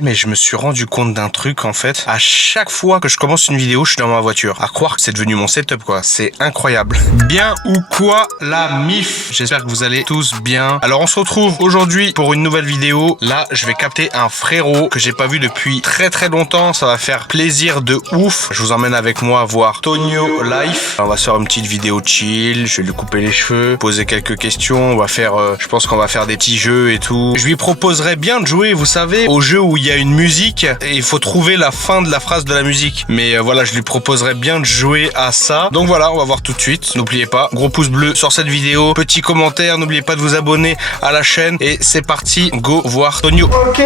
Mais je me suis rendu compte d'un truc en fait. À chaque fois que je commence une vidéo, je suis dans ma voiture. À croire que c'est devenu mon setup quoi. C'est incroyable. Bien ou quoi la mif? J'espère que vous allez tous bien. Alors on se retrouve aujourd'hui pour une nouvelle vidéo. Là, je vais capter un frérot que j'ai pas vu depuis très longtemps. Ça va faire plaisir de ouf. Je vous emmène avec moi voir Tonio Life. On va se faire une petite vidéo chill. Je vais lui couper les cheveux, poser quelques questions. On va faire, je pense qu'on va faire des petits jeux et tout. Je lui proposerais bien de jouer, vous savez, au jeu où il y a une musique et il faut trouver la fin de la phrase de la musique. Mais voilà, je lui proposerais bien de jouer à ça. Donc voilà, on va voir tout de suite. N'oubliez pas, gros pouce bleu sur cette vidéo, petit commentaire, n'oubliez pas de vous abonner à la chaîne et c'est parti, go voir Tonio. Ok.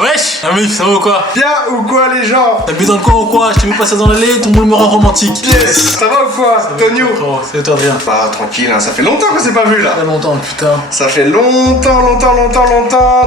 Wesh, ami, ça va ou quoi? Bien ou quoi les gens? T'habites dans le coin ou quoi? Je t'ai vu passer dans l'allée, ton boule me rend romantique. Yes, ça va ou quoi Tonio? C'est toi Adrien. Bah tranquille, hein, ça fait longtemps que c'est pas vu là. Ça fait longtemps, putain. Ça fait longtemps.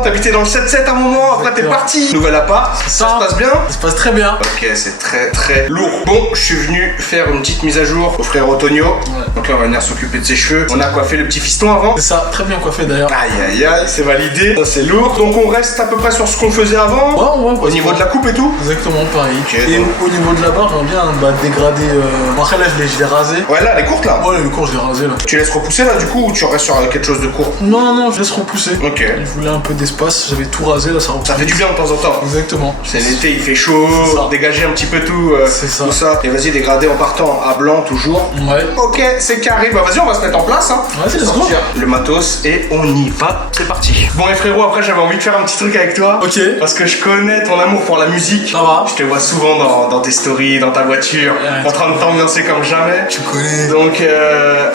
T'habitais dans le 7-7 à un moment, après t'es parti. Nouvel appart, ça se passe bien? Ça se passe très bien. Ok, c'est très lourd. Bon, je suis venu faire une petite mise à jour au frère Tonio. Ouais. Donc là, on va venir s'occuper de ses cheveux. On a coiffé le petit fiston avant. C'est ça, très bien coiffé d'ailleurs. Aïe, c'est validé. Ça, c'est lourd. Donc on reste à peu près sur ce qu'on faisait avant. Ouais, au niveau de la coupe et tout. Exactement pareil. Okay, et donc au niveau de la barre, j'aimerais bien dégrader. Bon, après là, je l'ai rasé. Ouais, là, elle est courte là. Ouais, le court, je l'ai rasé là. Tu laisses repousser là du coup ou tu restes sur quelque chose de court? Non, je laisse repousser. Ok. Je voulais un peu d'espace, j'avais tout rasé là, ça repousse. Ça fait du bien de temps en temps. Exactement. C'est l'été, il fait chaud, dégager un petit peu tout, c'est ça. tout ça. Et vas-y, dégrader en partant à blanc toujours. Ouais. Ok, c'est carré. Bah vas-y, on va se mettre en place. Hein. Vas-y, let's go. Le matos et on y va. C'est parti. Bon et frérot, après j'avais envie de faire un petit truc avec toi. Ok. Parce que je connais ton amour pour la musique. Ça va. Je te vois souvent dans tes stories, dans ta voiture, en train de t'ambiancer comme jamais. Tu connais. Donc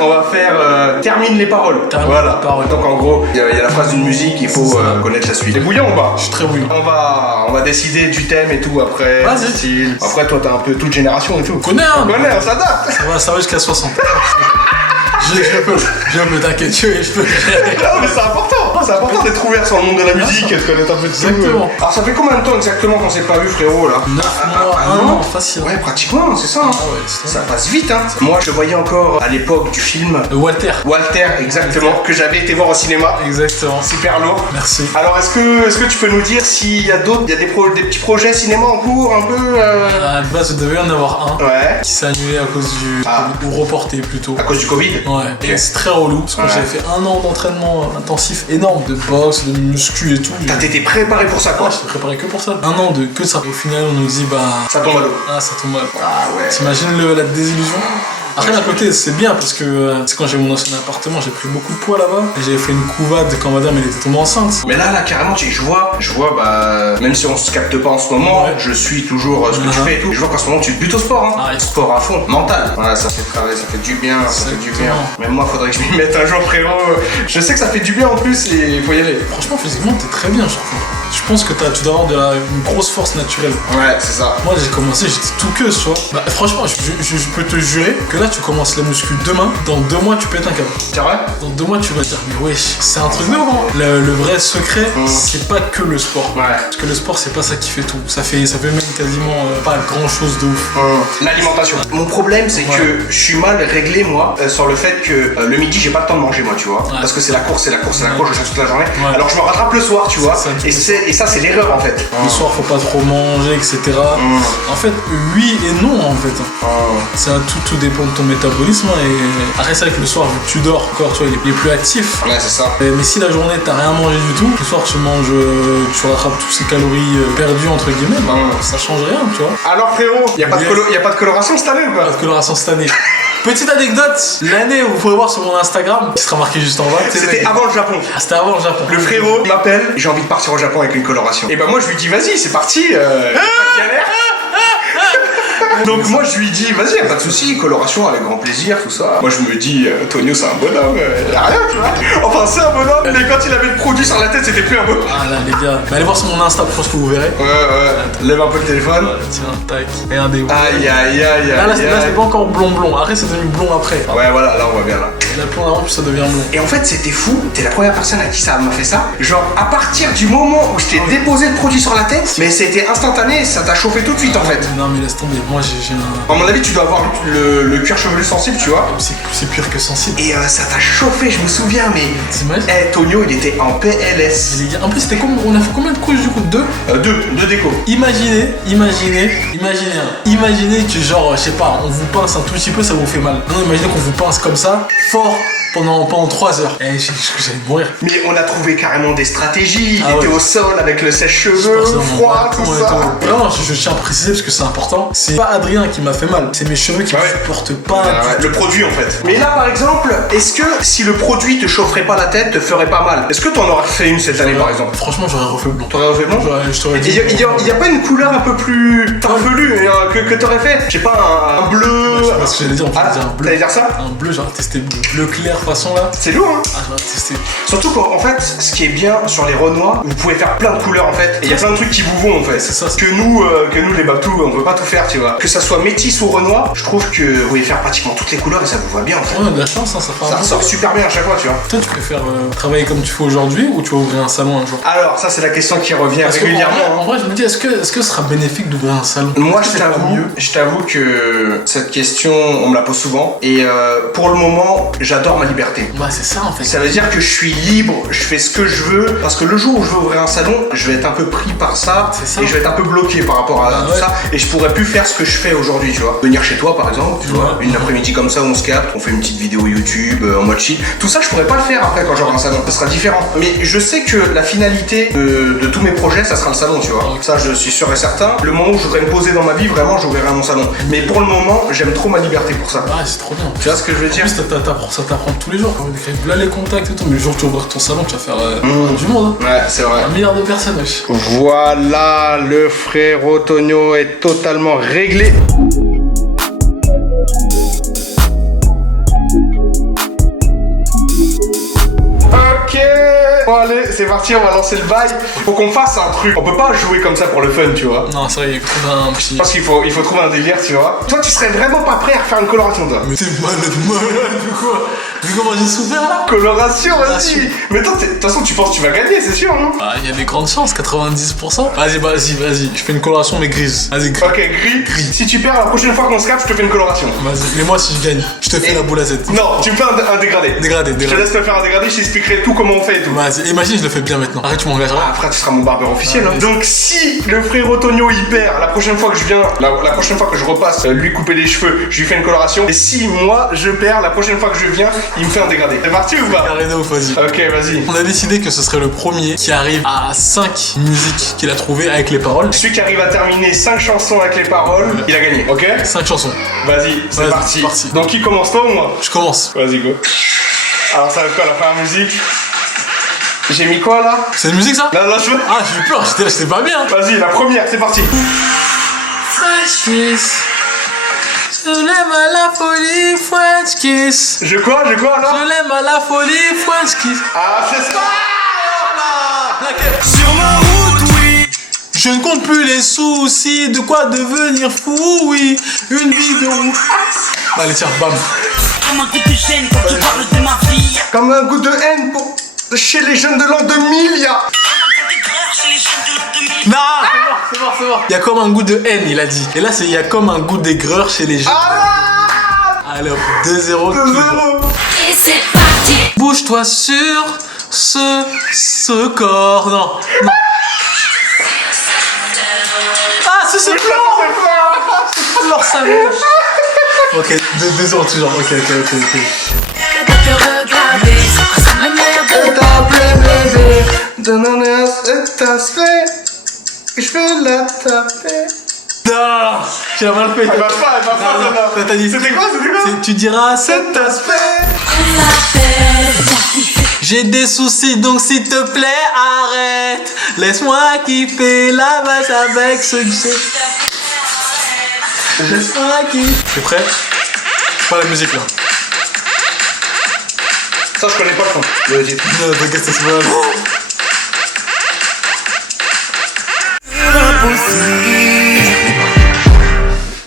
on va faire termine les paroles. Voilà. Les paroles. Donc en gros, il y a la phrase d'une musique, il faut connaître la suite. T'es bouillant ou pas? Je suis très bouillant. On va décider du thème et tout après. Vas-y. Après toi t'as un peu toute génération et tout. On connaît, hein. On s'adapte. Ça va jusqu'à 60. Je peux t'inquiète, je peux. Non mais c'est important d'être ouvert sur le monde de la musique, de connaître un peu de tout. Exactement. Alors ça fait combien de temps exactement qu'on s'est pas vu frérot là? 9 mois, 1 an, facile. Ouais pratiquement, c'est ça. Hein. Ah ouais, c'est ça passe vite hein. Moi je te voyais encore à l'époque du film Walter, exactement, que j'avais été voir au cinéma. Exactement. Super lourd. Merci. Alors est-ce que tu peux nous dire s'il y a d'autres, il y a des petits projets cinéma en cours un peu À la base, je devais en avoir un. Ouais. Qui s'est annulé à cause du. Ou reporté plutôt. À cause du Covid. Ouais. Okay. Et c'est très relou parce que j'avais fait 1 an d'entraînement intensif énorme de boxe, de muscu et tout. T'étais préparé pour ça quoi? Ouais, j'étais préparé que pour ça. 1 an de que ça. Au final, on nous dit ça tombe à l'eau. Ah, ça tombe mal. Ah ouais. T'imagines la désillusion? Après d'un côté c'est bien parce que c'est quand j'ai mon ancien appartement j'ai pris beaucoup de poids là-bas et j'avais fait une couvade quand madame elle était tombée enceinte. Mais là carrément je vois même si on se capte pas en ce moment, je suis toujours ce que tu fais et tout. Je vois qu'en ce moment tu te butes au sport hein. Sport à fond, mental. Ouais, ça fait travailler, ça fait du bien, ça fait du bien. Même moi faudrait que je m'y mette un jour frérot. Je sais que ça fait du bien en plus et il faut y aller. Franchement physiquement t'es très bien je trouve. Je pense que tu dois avoir une grosse force naturelle. Ouais, c'est ça. Moi j'ai commencé, j'étais tout queuse, tu vois. Franchement, je peux te jurer que là tu commences la muscu demain, dans 2 mois tu pètes un câble. C'est vrai? Dans 2 mois tu vas dire, mais wesh, c'est un truc de ouf. Le vrai secret, c'est pas que le sport. Ouais. Parce que le sport, c'est pas ça qui fait tout. Ça fait même quasiment pas grand chose de ouf. L'alimentation. Mon problème, c'est que je suis mal réglé, moi, sur le fait que le midi, j'ai pas le temps de manger, moi, tu vois. Parce que c'est la course, je cherche toute la journée. Alors je me rattrape le soir, tu vois. Et ça, c'est l'erreur en fait. Le soir, faut pas trop manger, etc. En fait, oui et non, en fait. Ça tout dépend de ton métabolisme. Et après, c'est vrai que le soir, vu que tu dors, le corps, tu vois, il est plus actif. Ouais, c'est ça. Mais si la journée, t'as rien mangé du tout, le soir, tu manges, tu rattrapes toutes ces calories perdues, entre guillemets, ça change rien, tu vois. Alors, frérot, y a pas de coloration cette année ou pas? Pas de coloration cette année. Petite anecdote, l'année où vous pouvez voir sur mon Instagram, qui sera marqué juste en bas. C'était avant le Japon. Ah, c'était avant le Japon. Le frérot m'appelle, j'ai envie de partir au Japon avec une coloration. Et bah moi je lui dis vas-y, c'est parti, pas de galère. Donc moi je lui dis vas-y, y'a pas de soucis, coloration avec grand plaisir, tout ça. Moi je me dis Tonio c'est un bonhomme, y'a rien tu vois. Enfin c'est un bonhomme, mais quand il avait le produit sur la tête c'était plus un bonhomme. Ah là les gars, allez voir sur mon Insta, je pense que vous verrez. Ouais. Lève un peu le téléphone. Tiens, tac, regardez. Aïe. Là c'est pas encore blond. Après c'est devenu blond après. Ouais voilà, là on voit bien là. La plomb avant, puis ça devient blond. Et en fait, c'était fou. T'es la première personne à qui ça m'a fait ça. Genre, à partir du moment où je t'ai déposé le produit sur la tête, mais c'était instantané, ça t'a chauffé tout de suite en fait. Non, mais laisse tomber. Moi, j'ai un. À mon avis, tu dois avoir le cuir chevelu sensible, tu vois. C'est pire que sensible. Et ça t'a chauffé, je me souviens, mais. T'imagines? Tonio, il était en PLS. En plus, c'était comme. On a fait combien de couches du coup? Deux déco. Imaginez que genre, je sais pas, on vous pince un tout petit peu, ça vous fait mal. Non, imaginez qu'on vous pince comme ça, fort, pendant 3 heures. J'allais mourir. Mais on a trouvé carrément des stratégies. Il Ah était ouais. au sol avec le sèche-cheveux, froid, tout ça. Non, je tiens à préciser parce que c'est important. C'est pas Adrien qui m'a fait mal, c'est mes cheveux qui me supportent pas. Le produit en fait. Mais là par exemple, est-ce que si le produit te chaufferait pas la tête, te ferait pas mal? Est-ce que t'en aurais fait une cette année par exemple? Franchement, j'aurais refait blond. T'aurais refait blond? Je t'aurais dit. Il y a pas une couleur un peu plus farfelue que t'aurais fait? Je sais pas, un bleu. Je sais pas ce que j'allais dire, on peut dire un bleu. T'allais dire ça? Un bleu, j'aurais testé bleu clair façon là. C'est lourd hein? Ah, j'aurais testé. Surtout qu'en fait, ce qui est bien sur les Renois, vous pouvez faire plein de couleurs en fait. Et il y a plein de trucs qui vous vont en fait. C'est ça. Que nous les Babtou, on peut pas tout faire, tu vois. Que ça soit métis ou Renois, je trouve que vous pouvez faire pratiquement toutes les couleurs et ça vous va bien en fait. On a de la chance, hein, Ça ressort super bien à chaque fois, tu vois. Toi, tu préfères travailler comme tu fais aujourd'hui ou tu vas ouvrir un salon un jour? Alors, ça c'est la question qui revient Parce que régulièrement. en vrai, je me dis, est-ce que ce sera bénéfique d'ouvrir un salon? Moi, Est-ce que c'est pas mieux? je t'avoue que cette question, on me la pose souvent. Et pour le moment, j'adore ma liberté. Bah, c'est ça en fait. Ça veut dire que je suis libre, je fais ce que je veux. Parce que le jour où je veux ouvrir un salon, je vais être un peu pris par ça. C'est ça. Et je vais être un peu bloqué par rapport à tout ça. Et je pourrais plus faire ce que je fais aujourd'hui, tu vois. Venir chez toi, par exemple, tu vois. Une après-midi comme ça où on se capte, on fait une petite vidéo YouTube en mode chill. Tout ça, je pourrais pas le faire après quand j'aurai un salon. Ça sera différent. Mais je sais que la finalité de tous mes projets, ça sera le salon, tu vois. Ça, je suis sûr et certain. Le moment où j'aurai une posée dans ma vie, vraiment, j'ouvrirai mon salon. Mais pour le moment, j'aime trop ma liberté pour ça. Ouais, c'est trop bien. Tu vois ce que je veux dire? En plus, ça t'apprend tous les jours. Quand là, les contacts et tout. Mais le jour où tu ouvres ton salon, tu vas faire du monde. Hein. Ouais, c'est vrai. 1 milliard de personnes, wesh. Voilà, le frérot Tonio est totalement réglé. Ok. Bon allez, c'est parti, on va lancer le bail. Faut qu'on fasse un truc. On peut pas jouer comme ça pour le fun, tu vois. Non, c'est vrai, il faut trouver un petit. Parce qu'il faut trouver un délire, tu vois. Toi, tu serais vraiment pas prêt à refaire une coloration, toi? Mais t'es malade ou quoi? Vu comment j'ai souffert là? Coloration, vas-y. Mais toi, de toute façon, tu penses que tu vas gagner, c'est sûr, non? Ah, il y a des grandes chances, 90%. Vas-y. Je fais une coloration, mais grise. Vas-y, gris. Ok, gris. Si tu perds, la prochaine fois qu'on se capte, je te fais une coloration. Vas-y. Mais moi, si je gagne, je te fais la boule à Z. Non, tu me fais un dégradé. Dégradé. Je te laisse te faire un dégradé, je t'expliquerai tout comment on fait et tout. Vas-y, imagine, je le fais bien maintenant. Arrête, tu m'engageras. Ah, frère, tu seras mon barbeur officiel. Hein. Donc, si le frérot Tonio il perd, la prochaine fois que je viens, la prochaine fois que je repasse lui couper les cheveux, je lui fais une coloration. Et si moi je perds, la prochaine fois que je viens, il me fait un dégradé. C'est parti ou pas? Carré de ouf, vas-y. Ok, vas-y. On a décidé que ce serait le premier qui arrive à 5 musiques qu'il a trouvées avec les paroles. Celui qui arrive à terminer 5 chansons avec les paroles, il a gagné, ok? 5 chansons. Vas-y, c'est parti. Donc, qui commence, toi ou moi? Je commence. Vas-y, go. Alors, ça va être quoi la première musique? J'ai mis quoi là? C'est une musique ça? Là, je veux. Ah, j'ai eu peur, j'étais pas bien. Vas-y, la première, c'est parti. French kiss. Je l'aime à la folie, French kiss. Je quoi alors? Je l'aime à la folie, French kiss. Ah, c'est ça! Sur ma route, oui. Je ne compte plus les soucis, de quoi devenir fou, oui. Une vie de roue. Allez, tiens, bam. Comme un coup de gêne quand tu parles de ma vie. Comme un goût de haine chez les jeunes de l'an 2000, y'a. Non, c'est mort. Il y a comme un goût de haine, il a dit. Et là, c'est il y a comme un goût d'aigreur chez les jeunes. Allez, hop, 2-0. 2-0. Et c'est parti. Bouge-toi sur ce corps. Non. Ah, c'est alors ça me. Ok, 2-0 toujours. Ok. Te regarder, c'est le meilleur de Je vais la taper. Non, tu l'as mal fait. Elle va pas, T'as dit. C'était quoi? Tu diras cet aspect. l'appel. J'ai des soucis, donc s'il te plaît, arrête. Laisse-moi kiffer la base avec ce que j'ai. Laisse-moi kiffer. T'es prêt? Pas la musique là. Ça, je connais pas le fond. Le titre. Non, t'inquiète, c'est pas grave.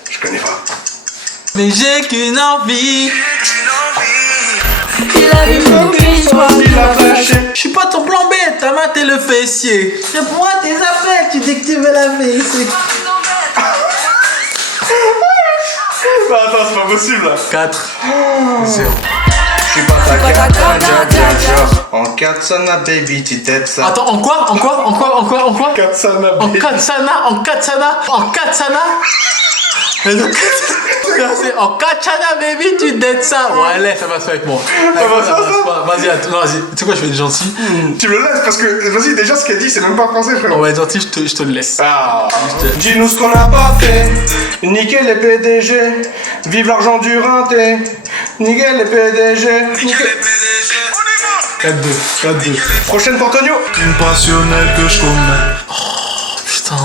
Je connais pas. Mais j'ai qu'une envie. Il a vu mon cul, soit il a flashé. Je suis pas ton plan B, ta main t'es le fessier. Réponds à tes appels, tu dis que tu veux la fessier. Non, attends, c'est pas possible là. 4, 0. Je suis pas ta carte, en Katsana baby, tu t'aides ça. Attends, en quoi? Katsana En baby. Katsana. Mais donc, c'est en Katsana baby, tu dettes ça. Ouais, allez, ça passe pas avec moi. Vas-y, attends, vas-y. Tu sais quoi, je vais être gentil. Tu le laisses parce que, vas-y, déjà ce qu'elle dit, c'est même pas français, frère. On va être gentil, je te le laisse. Ah. Dis-nous ce qu'on a pas fait. Niquer les PDG. Vive l'argent du renté. Niquer les PDG. 4-2. Prochaine pour Tonio. Une passionnelle que je connais. Putain,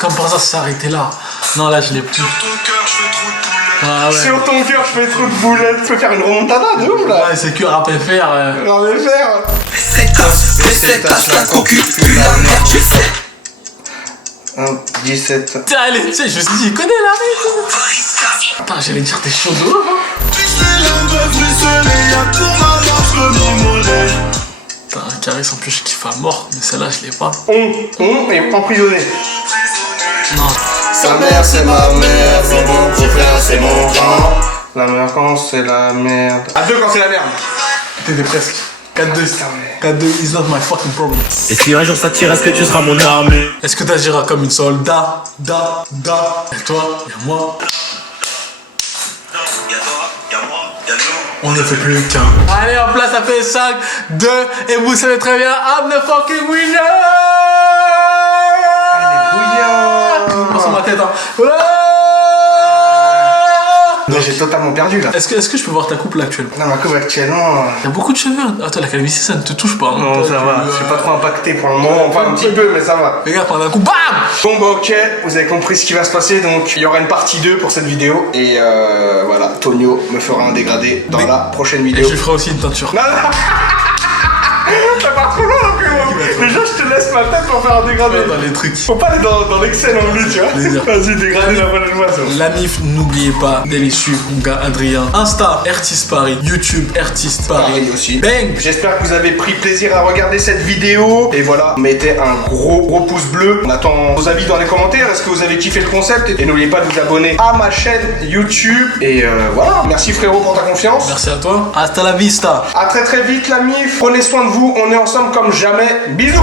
comme par hasard, ça s'est arrêté là. Non, là, je l'ai plus. Ton cœur, je fais trop de boulettes. Ah ouais. Sur ton cœur, je fais trop de boulettes. Tu peux faire une remontada de ouf là. Ouais, c'est que rap FR. On va le faire. Cette tasse, la cocu, la merde, je sais. 1, 17. Allez, tu sais, je me suis dit, il connaît la rythme. Attends, j'allais dire des choses de ouf. Tu sais, l'endroit, je y'a pour ma marche, ni mollet. Putain, Caris, en plus, je kiffe à mort, mais celle-là, je l'ai pas. On est emprisonné. Non. Sa mère, c'est ma mère, son bon frère, c'est mon grand. La merde quand c'est la merde. À 2 quand c'est la merde. T'étais presque. 4-2. 4-2 is not my fucking problem. Et si un jour ça tire, est-ce que tu seras mon armée? Est-ce que t'agiras comme une soldat? Et toi, y'a moi. On ne fait plus qu'un. Allez, en place, ça fait 5, 2, et vous savez très bien, I'm the fucking winner! Bouillard. Sur ma tête, hein. Ouais. Non, j'ai totalement perdu là. Est-ce que je peux voir ta coupe là actuellement? Non, ma coupe actuellement. T'as beaucoup de cheveux. Attends, la calvitie, ça ne te touche pas. Hein. Non, Toi, ça tu, va. Je suis pas trop impacté pour le moment. Enfin, un petit peu, mais ça va. Regarde, pendant un coup, bam! Bon, bah, ok. Vous avez compris ce qui va se passer. Donc, il y aura une partie 2 pour cette vidéo. Et voilà, Tonio me fera un dégradé dans la prochaine Et vidéo. je ferai aussi une teinture. Non, non. Ça part trop loin, frérot. Déjà, je te laisse ma tête pour faire un dégradé. Dans les trucs. Faut pas aller dans l'excès non plus, tu vois. Plaisir. Vas-y, dégradé la prochaine fois, ça. La MIF, n'oubliez pas d'aller suivre mon gars Adrien. Insta, Artist Paris. YouTube, Artist Paris. Pareil aussi. Bang! J'espère que vous avez pris plaisir à regarder cette vidéo. Et voilà, mettez un gros pouce bleu. On attend vos avis dans les commentaires. Est-ce que vous avez kiffé le concept? Et n'oubliez pas de vous abonner à ma chaîne YouTube. Et voilà, merci frérot pour ta confiance. Merci à toi. Hasta la vista. À très vite la MIF. Prenez soin de vous. On est ensemble comme jamais. Bisous.